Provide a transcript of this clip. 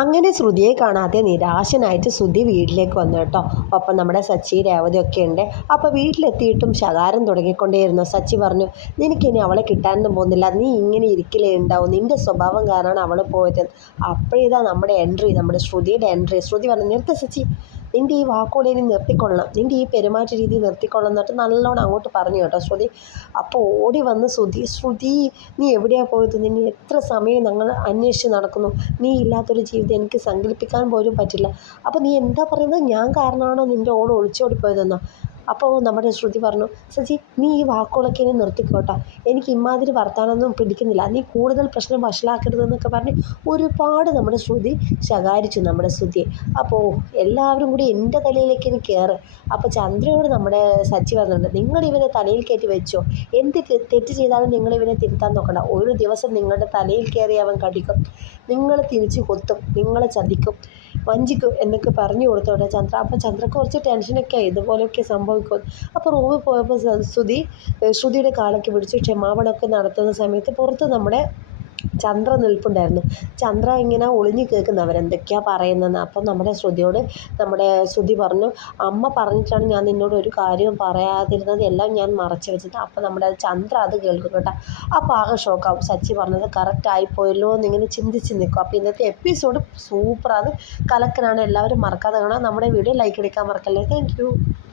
അങ്ങനെ ശ്രുതിയെ കാണാതെ നിരാശനായിട്ട് ശ്രുതി വീട്ടിലേക്ക് വന്നു കേട്ടോ. ഒപ്പം നമ്മുടെ സച്ചി രേവതിയൊക്കെ ഉണ്ട്. അപ്പോൾ വീട്ടിലെത്തിയിട്ടും ശകാരം തുടങ്ങിക്കൊണ്ടേയിരുന്നു. സച്ചി പറഞ്ഞു നിനക്കിനി അവളെ കിട്ടാനൊന്നും പോകുന്നില്ല. നീ ഇങ്ങനെ ഇരിക്കലേ ഉണ്ടാവും. നിന്റെ സ്വഭാവം കാരണമാണ് അവൾ പോയത്. അപ്പോഴിതാ നമ്മുടെ എൻട്രി നമ്മുടെ ശ്രുതിയുടെ എൻട്രി ശ്രുതി പറഞ്ഞു നിർത്ത സച്ചി. നിന്റെ ഈ വാക്കുകളെ ഇനി നിർത്തിക്കൊള്ളണം. നിന്റെ ഈ പെരുമാറ്റ രീതി നിർത്തിക്കൊള്ളണം എന്നിട്ട് നല്ലോണം അങ്ങോട്ട് പറഞ്ഞു കേട്ടോ ശ്രുതി. അപ്പോൾ ഓടി വന്ന് ശ്രുതി ശ്രുതി നീ എവിടെയാണ് പോയത്? നിന്നെ എത്ര സമയം ഞങ്ങൾ അന്വേഷിച്ച് നടക്കുന്നു. നീ ഇല്ലാത്തൊരു ജീവിതം എനിക്ക് സങ്കല്പിക്കാൻ പോലും പറ്റില്ല. അപ്പോൾ നീ എന്താ പറയുന്നത്? ഞാൻ കാരണമാണോ നിന്റെ ഓൾ ഒളിച്ചോടി പോയതെന്നോ അപ്പോൾ നമ്മുടെ ശ്രുതി പറഞ്ഞു സജി നീ ഈ വാക്കുകളൊക്കെ ഇനി നിർത്തിക്കോട്ടാ. എനിക്ക് ഇമാതിരി വർത്താനൊന്നും പിടിക്കുന്നില്ല. നീ കൂടുതൽ പ്രശ്നം വഷളാക്കരുതെന്നൊക്കെ പറഞ്ഞ് ഒരുപാട് നമ്മുടെ ശ്രുതി ശകാരിച്ചു നമ്മുടെ ശ്രുതിയെ. അപ്പോൾ എല്ലാവരും കൂടി എന്റെ തലയിലേക്ക് ഇനി കയറ് അപ്പോൾ ചന്ദ്രയോട് നമ്മുടെ സച്ചി പറഞ്ഞിട്ടുണ്ട് നിങ്ങൾ ഇവനെ തലയിൽ കയറ്റി വെച്ചോ. എന്ത് തെറ്റ് ചെയ്താലും നിങ്ങൾ ഇവനെ തിരുത്താൻ നോക്കണ്ട. ഒരു ദിവസം നിങ്ങളുടെ തലയിൽ കയറി അവൻ കടിക്കും. നിങ്ങൾ തിരിച്ച് കൊത്തും. നിങ്ങളെ ചതിക്കും. വഞ്ചിക്കും എന്നൊക്കെ പറഞ്ഞു കൊടുത്തോട്ടെ ചന്ദ്ര. അപ്പോൾ ചന്ദ്രക്ക് കുറച്ച് ടെൻഷനൊക്കെ ഇതുപോലെയൊക്കെ സംഭവിക്കും അപ്പോൾ റൂമിൽ പോയപ്പോൾ ശ്രുതി ശ്രുതിയുടെ കാലൊക്കെ പിടിച്ച് ക്ഷമാപണമൊക്കെ നടത്തുന്ന സമയത്ത് പുറത്ത് നമ്മുടെ ചന്ദ്ര നിൽപ്പുണ്ടായിരുന്നു. ചന്ദ്ര ഇങ്ങനെ ഒളിഞ്ഞു കേൾക്കുന്നു. അവരെന്തൊക്കെയാണ് പറയുന്നതെന്ന്. അപ്പം നമ്മുടെ ശ്രുതിയോട് നമ്മുടെ ശ്രുതി പറഞ്ഞു അമ്മ പറഞ്ഞിട്ടാണ് ഞാൻ നിന്നോട് ഒരു കാര്യവും പറയാതിരുന്നത്. എല്ലാം ഞാൻ മറച്ചു വെച്ചത് അപ്പം നമ്മുടെ ചന്ദ്ര അത് കേൾക്കും കേട്ടോ. അപ്പോൾ ആകെ ഷോക്കാവും. സച്ചി പറഞ്ഞത് കറക്റ്റായി പോയല്ലോ എന്നിങ്ങനെ ചിന്തിച്ച് നിൽക്കും. അപ്പോൾ ഇന്നത്തെ എപ്പിസോഡ് സൂപ്പറാണ് കലക്കനാണ്. എല്ലാവരും മറക്കാതെ കാണാം. നമ്മുടെ വീഡിയോ ലൈക്ക് അടിക്കാൻ മറക്കല്ലേ. താങ്ക്